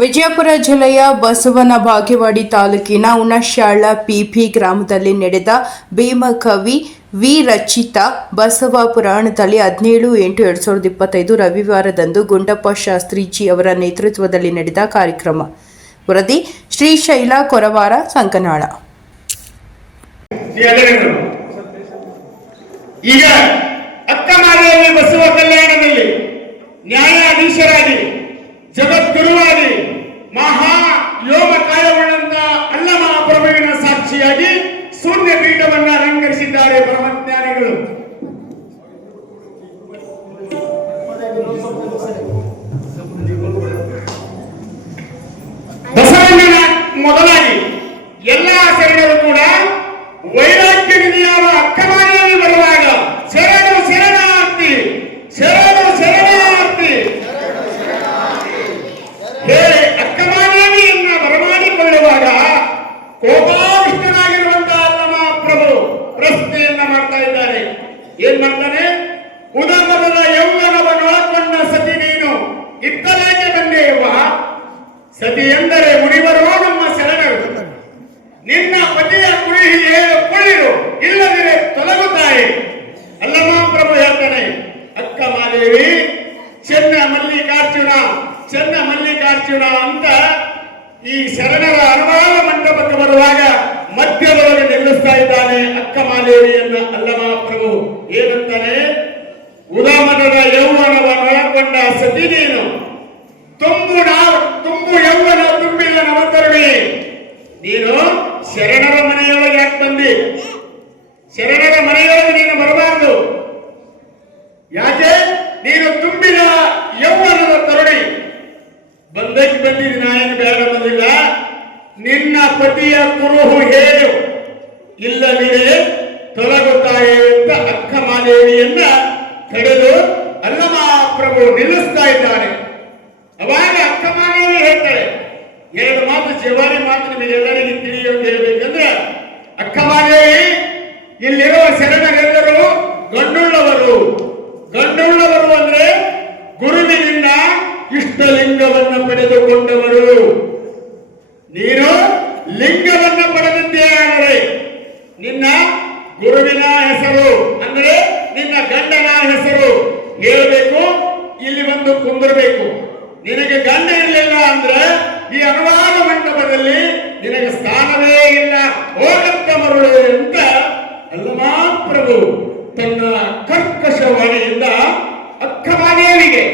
ವಿಜಯಪುರ ಜಿಲ್ಲೆಯ ಬಸವನ ಬಾಗೇವಾಡಿ ತಾಲೂಕಿನ ಹುಣಶ್ಯಾಳ ಪಿಪಿ ಗ್ರಾಮದಲ್ಲಿ ನಡೆದ ಭೀಮಕವಿ ವಿರಚಿತ ಬಸವ ಪುರಾಣದಲ್ಲಿ 17/8/2025 ರವಿವಾರದಂದು ಗುಂಡಪ್ಪ ಶಾಸ್ತ್ರೀಜಿ ಅವರ ನೇತೃತ್ವದಲ್ಲಿ ನಡೆದ ಕಾರ್ಯಕ್ರಮ. ವರದಿ ಶ್ರೀಶೈಲ ಕೊರವಾರ ಸಂಕನಾಳ. ಈಗ ಅಕ್ಕಮಾರಿಯಲ್ಲಿ ಬಸವ ಕಲ್ಯಾಣದಲ್ಲಿ ನ್ಯಾಯಾಧೀಶರಾಗಿ ಜಗದ್ಗುರುವಾಗಿ ಮಹಾ ಯೋಗ ಕಾಯವುಳ್ಳಂತ ಅಲ್ಲಮ ಪ್ರಭುವಿನ ಸಾಕ್ಷಿಯಾಗಿ ಶೂನ್ಯ ಪೀಠವನ್ನ ಅಲಂಕರಿಸಿದ್ದಾರೆ ಪರಮಜ್ಞಾನಿಗಳು. ಬಸವಣ್ಣನ ಮೊದಲಾಗಿ ಎಲ್ಲಾ ಶರಣರು ಕೂಡ ವೈರಾಗ್ಯ ನಿಧಿಯಾದ ಅಕ್ಕಮಾರಿಯಲ್ಲಿ ಬರುವಾಗ ಶರಣು ಶರಣಾರ್ಥಿ ಶರಣು ಶರಣಾರ್ಥಿ ಹೇಳಿ ಅಕ್ಕಮಾರಿಯನ್ನು ಬರಮಾಡಿಕೊಳ್ಳುವಾಗ ಕೋಪಾವಿಷ್ಟನಾಗಿರುವಂತಹ ಅಲ್ಲಮ ಪ್ರಭು ಪ್ರಶ್ನೆಯನ್ನ ಮಾಡ್ತಾ ಇದ್ದಾರೆ. ಏನ್ ಮಾಡ್ತಾನೆ? ಉದಮದ ಯೌವನವನ್ನೊಳಗೊಂಡ ಸತಿ ನೀನು ಇತ್ತಲಾಗೆ ಬಂದೇವ. ಸತಿ ಎಂದರೆ ಮುನಿವರೋ ನಮ್ಮ ಶರಣರು. ನಿನ್ನ ಪತಿಯ ಕುಳಿಹಿಗೆ ಕುಳಿರು ಇಲ್ಲದಿರೆ ತೊಲಗುತ್ತಾರೆ. ಅಲ್ಲಮ ಪ್ರಭು ಹೇಳ್ತಾನೆ, ಅಕ್ಕ ಮಾದೇವಿ ಚೆನ್ನ ಮಲ್ಲಿಕಾರ್ಜುನ ಅಂತ ಈ ಶರಣರ ಅನುವಾದ ಮಂಟಪಕ್ಕೆ ಬರುವಾಗ ಮಧ್ಯದೊಳಗೆ ನಿಲ್ಲಿಸ್ತಾ ಇದ್ದಾನೆ ಅಕ್ಕ ಮಾದೇವಿಯನ್ನ ಅಲ್ಲಮ ಪ್ರಭು. ಏನಂತಾನೆ? ಉದಮನದ ಯೌವನವನ್ನೊಳಗೊಂಡ ಸತಿ ನೀನು ತುಂಬು ಯೌವನ ತುಂಬಿಲ್ಲ ನವತರುಣಿ. ನೀನು ಶರಣರ ಮನೆಯೊಳಗೆ ಯಾಕೆ ಬಂದಿ? ಶರಣರ ಮನೆಯೊಳಗೆ ನೀನು ಬರಬಾರದು. ಯಾಕೆ? ನೀನು ತುಂಬಿದ ಯೌವನದ ತರುಣಿ. ಬಂದಕ್ಕೆ ಬಂದಿದ್ದು ನಾಯನ ಬೇಡ ಬಂದಿಲ್ಲ. ನಿನ್ನ ಪತಿಯ ಕುರುಹು ಹೇಳು ಇಲ್ಲದಿರೇ ತೊಲಗುತ್ತಾರೆ ಅಂತ ಅಕ್ಕ ಮಾದೇವಿಯನ್ನ ತಡೆದು ಅಲ್ಲಮ ಪ್ರಭು ನಿಲ್ಲಿಸ್ತಾ ಇದ್ದಾನೆ. ಅವಾಗ ಅಕ್ಕ ಮಾದೇವಿ ಹೇಳ್ತಾಳೆ ಎರಡು ಮಾತು, ಜವಾರಿ ಮಾತು ನಿಮಗೆಲ್ಲರಿಗೂ ತಿಳಿಯುವಂತ ಹೇಳ್ಬೇಕಂದ್ರೆ, ಅಕ್ಕ ಮಾದೇವಿ ಇಲ್ಲಿರುವ ಶರಣರೆಲ್ಲರೂ ಗಂಡುಳ್ಳವರು ಅಂದ್ರೆ ಗುರುವಿನಿಂದ ಇಷ್ಟಲಿಂಗವನ್ನ ಪಡೆದುಕೊಂಡವರು. ನೀನು ಲಿಂಗವನ್ನ ಪಡೆದಿದ್ದೇ ಆದರೆ ನಿನ್ನ ಗುರುವಿನ ಹೆಸರು ಅಂದ್ರೆ ನಿನ್ನ ಗಂಡನ ಹೆಸರು ಹೇಳಬೇಕು, ಇಲ್ಲಿ ಬಂದು ಕುಂದಿರಬೇಕು. ನಿನಗೆ ಗಂಡ ಇರಲಿಲ್ಲ ಅಂದ್ರೆ ಈ ಅನುವಾದ ಮಂಟಪದಲ್ಲಿ ನಿನಗೆ ಸ್ಥಾನವೇ ಇಲ್ಲ, ಹೋಗಂತ ಮರುಳು ಅಂತ ಅಲ್ಲಮ ಪ್ರಭು ತನ್ನ ಕರ್ಕಶ ವಾಣಿಯಿಂದ ಅಕ್ಕ ಮಾದೇವಿಗೆ